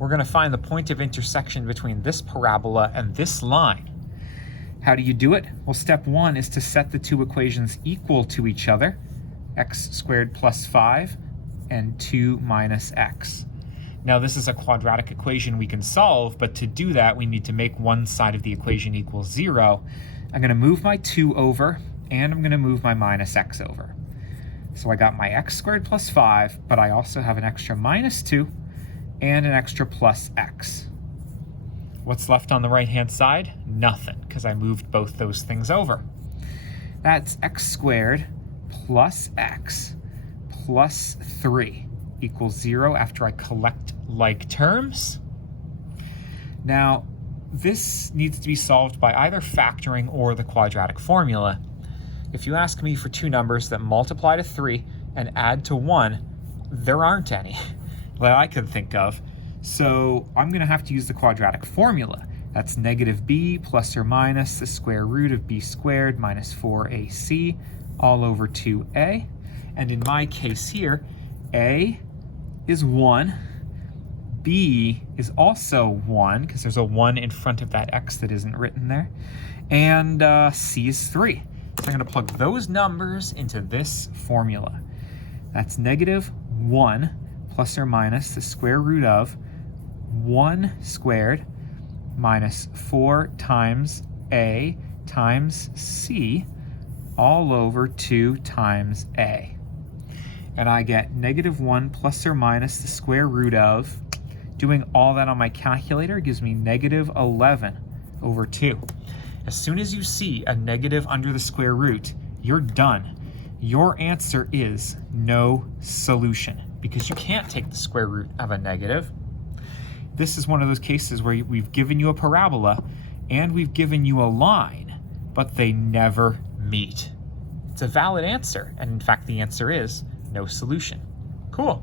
we're going to find the point of intersection between this parabola and this line. How do you do it? Well, step one is to set the two equations equal to each other, x squared plus 5 and 2 minus x. Now this is a quadratic equation we can solve, but to do that we need to make one side of the equation equal 0. I'm going to move my 2 over, and I'm going to move my minus x over. So I got my x squared plus 5, but I also have an extra minus 2 and an extra plus x. What's left on the right-hand side? Nothing, because I moved both those things over. That's x squared plus x plus 3 equals 0 after I collect like terms. Now, this needs to be solved by either factoring or the quadratic formula. If you ask me for two numbers that multiply to 3 and add to 1, there aren't any that I could think of. So I'm going to have to use the quadratic formula. That's negative b plus or minus the square root of b squared minus 4ac all over 2a. And in my case here, a is 1, b is also 1, because there's a 1 in front of that x that isn't written there, and c is 3. So I'm going to plug those numbers into this formula. That's negative 1 plus or minus the square root of 1 squared minus 4 times a times c all over 2 times a. And I get negative 1 plus or minus the square root of, doing all that on my calculator gives me negative 11 over 2. As soon as you see a negative under the square root, you're done. Your answer is no solution, because you can't take the square root of a negative. This is one of those cases where we've given you a parabola and we've given you a line, but they never meet. It's a valid answer, and in fact the answer is no solution. Cool.